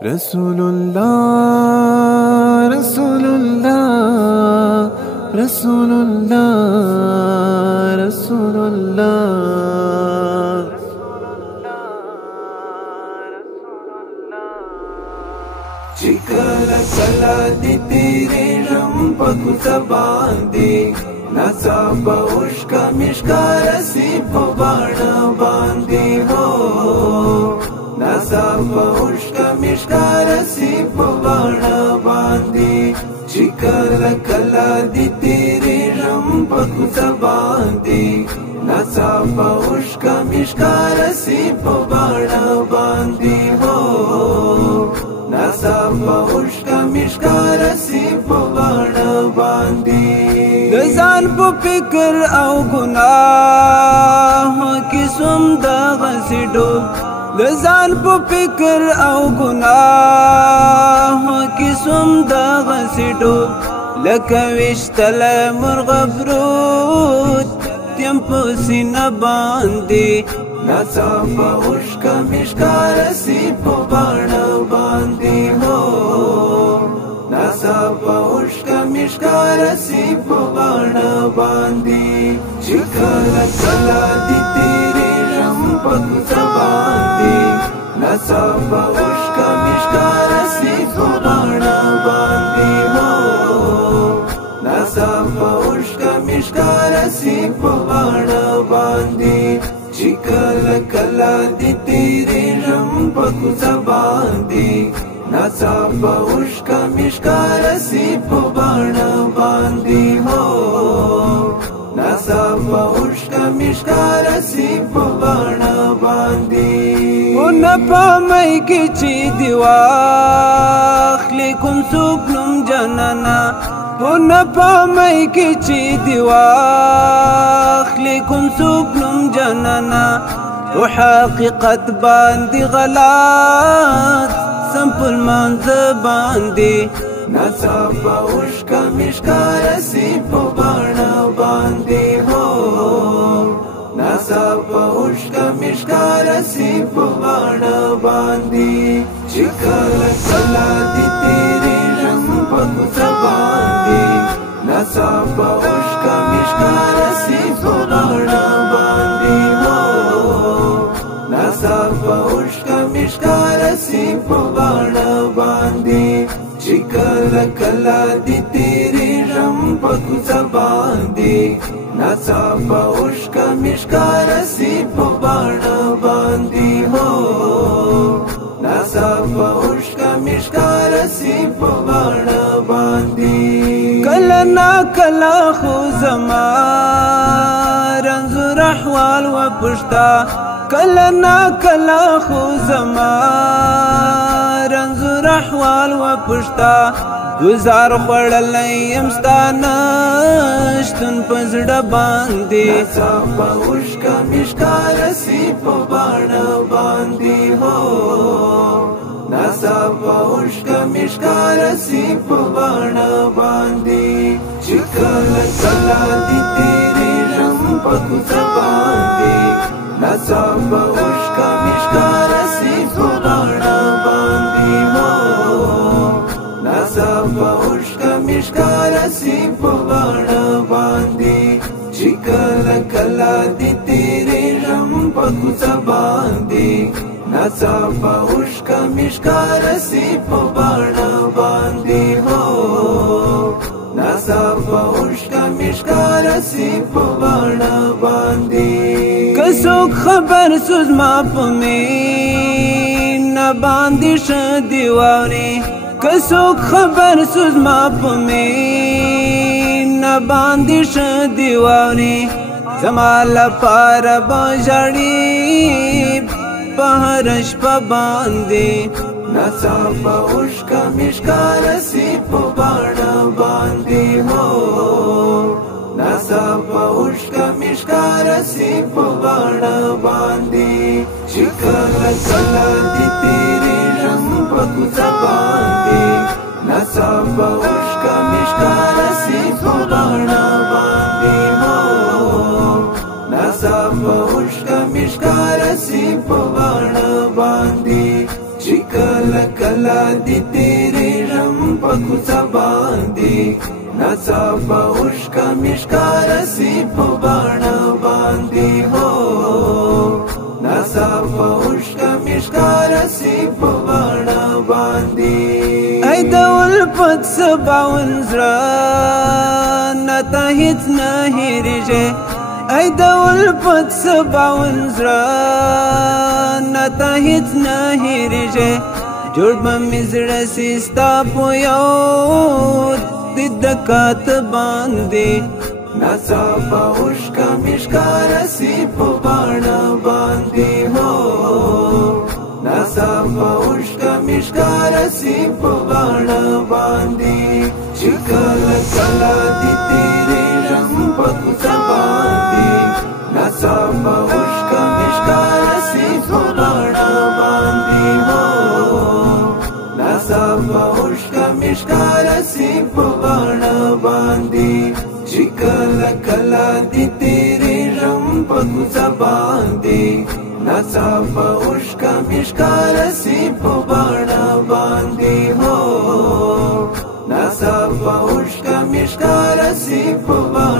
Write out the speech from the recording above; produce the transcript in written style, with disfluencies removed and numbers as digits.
Rasulullah, Rasulullah, Rasulullah, Rasulullah. Chikala kala di tere ram pakuta bandi nasa paushka mishkara si pabana bandi ho nasa paushka mishkara si pabana bandi Chikala kala di tere ram pakuta bandi nasa paushka mishkara si pabana bandi ho ناسا پوشکا مشکار سی پوانا باندی دزان پو فکر او گناہ کسم دا غسی ڈوب دزان پو فکر او گناہ کسم دا غسی ڈوب لکا وشتل مرغ برود تیم پو سینہ باندی ناسا پوشکا مشکار سی پوانا باندی ہو ناسا پوشکا مشکار سی پوانا باندی چکالا کلا دی تیرے رم پکتا باندی ناسا پوشکا مشکار سی پوانا باندی ہو ناسا پوشکا مشکار سی پوانا باندی Chikala kala di tere ram pakuta bandi nasa paushka mishkara si pabana bandi ho nasa paushka mishkara si pabana bandi unapa mai kichi diwakh likum suknum janana unapa mai kichi diwakh likum suknum janana وحقيقت باندي غلط سمپل منز باندي ناسا پوشکا مشکار سی پوانا باندي ہو ناسا پوشکا مشکار سی پوانا باندي چکالا کلا دی تیرے رم پکتا باندي ناسا پوشکا مشکار سی پوانا باندي ہو ناسا پوشکا مشکار سی پوانا باندی چکالا کلا دی تیرے رم پکتا باندی ناسا پوشکا مشکار سی پوانا باندی ہو ناسا پوشکا مشکار سی پوانا باندی کلا نا کلا خو زمان رنزور احوال و پشتا کلا نا کلا خو زمان رنزور احوال و پشتا گزار خوڑلیم ستانشتن پزڑا باندی ناسا پوشکا مشکار سی پوانا باندی ہو ناسا پوشکا مشکار سی پوانا باندی چکالا کلا دی تیرے رم پکتا باندی ناسا پوشکا مشکار سی پوانا باندی ہو ناسا پوشکا مشکار سی پوانا باندی چکالا کلا دی تیرے رم پکتا باندی ناسا پوشکا مشکار سی پوانا باندی ہو ناسا پوشکا مشکار سی پوانا باندی کسوک خبر سوز ما پمین باندی شدی واوری کسوک خبر سوز ما پمین باندی شدی واوری زمال پار بجڑی پہرش پا باندی ناسا پوشکا مشکار سی پوانا باندی ہو ناسا پوشکا مشکار سی پوانا باندی چکالا کلا دی تیرے رم پکتا باندی ناسا پوشکا مشکار سی پوانا باندی ہو ناسا پوشکا مشکار سی پوانا باندی چکالا کله کله دی تیری رم پکو زبان دی ناڅاپه اوښکه مې ښکاره سي په باڼه باندې هو ناڅاپه اوښکه مې ښکاره سي په باڼه باندې ای د الفت سباون زړه نه تا هېڅ نه هېرېږي ای د الفت سباون زړه نه تا هېڅ نه هېرېږي جوړ به مې زړه سي ستا په یو د کات باندې ناڅاپه اوښکه مې ښکاره سي په باڼه باندې هو ناڅاپه اوښکه مې ښکاره سي په باڼه باندې چې کله کله دې تېرېږم په کوڅه باندې ناڅاپه اوښکه مې ښکاره سي په باڼه باندې هو ناڅاپه اوښکه مې ښکاره سي په باڼه باندې چې کله کله دې تېرېږم په کوڅه باندې ناڅاپه اوښکه مې ښکاره سي په باڼه باندې هو ناڅاپه اوښکه مې ښکاره سي په باڼه